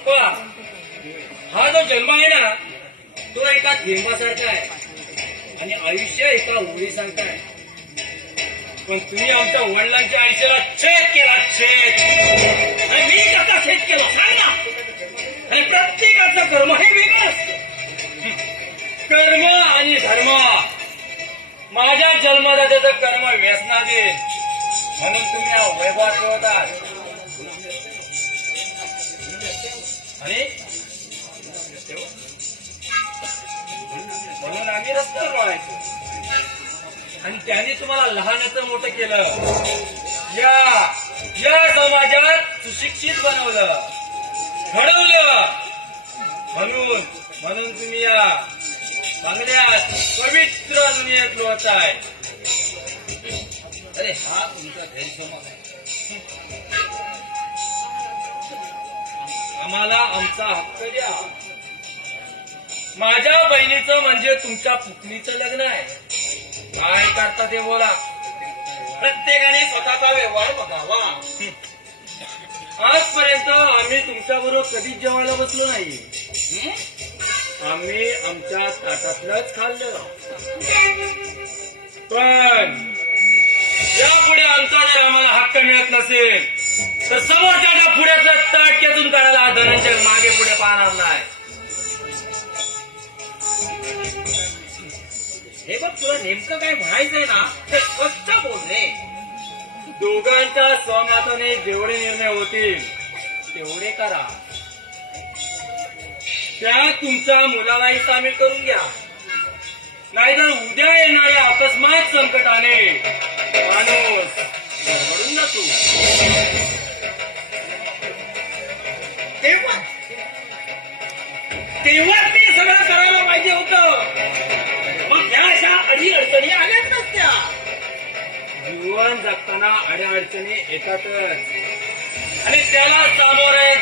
अप्पा, हा जो जन्म आहे ना तो एका थेंबासारखा आहे आणि आयुष्य एका ओळीसारखं आहे. पण तुम्ही आमच्या वडिलांच्या आयुष्याला छेद केला, छेद. आणि मी कसा छेद केला सांग ना. आणि प्रत्येकाचं कर्म हे वेगळं असतं. कर्म आणि धर्म. माझ्या जन्मदात्याचं कर्म व्यसनाधीन म्हणून तुम्ही हा वैभव ठेवतात आणि म्हणून आम्ही रस्त्यावर वळायचो आणि त्यांनी तुम्हाला लहानाचं मोठं केलं. या समाजात सुशिक्षित बनवलं, घडवलं. म्हणून तुम्ही या चांगल्या पवित्र दुनियेत लोळताय. अरे हा तुमचा गैरसमज आहे. आम्हाला आमचा हक्क द्या. माझ्या बहिणीचं म्हणजे तुमच्या पुतणीचं लग्न आहे. काय करता ते बोला. प्रत्येकाने स्वतःचा व्यवहार बघावा. आजपर्यंत आम्ही तुमच्याबरोबर कधीच जेवायला बसलो नाही. आम्ही आमच्या ताटातलंच खाल्लं. पण यापुढे आमचा जर आम्हाला हक्क मिळत नसेल तर समोरच्या पुढ्याचं ताट खेचून काढायला धनंजय मागे पुढे पाहणार नाही. हे बघ, तुला नेमकं काय म्हणायचंय ना ते स्पष्ट बोल रे. दोघांच्या स्वमताने जेवढे निर्णय होतील तेवढे करा. त्यात तुमच्या मुलालाही सामील करून घ्या. नाहीतर उद्या येणाऱ्या अकस्मात संकटाने माणूस गडबडून जातो. तेव्हा मी सगळं करायला पाहिजे होतं. मग ह्या अशा अडी अडचणी आल्याच नसत्या. जीवन जगताना अड्या अडचणी येतातच आणि त्याला सामोरे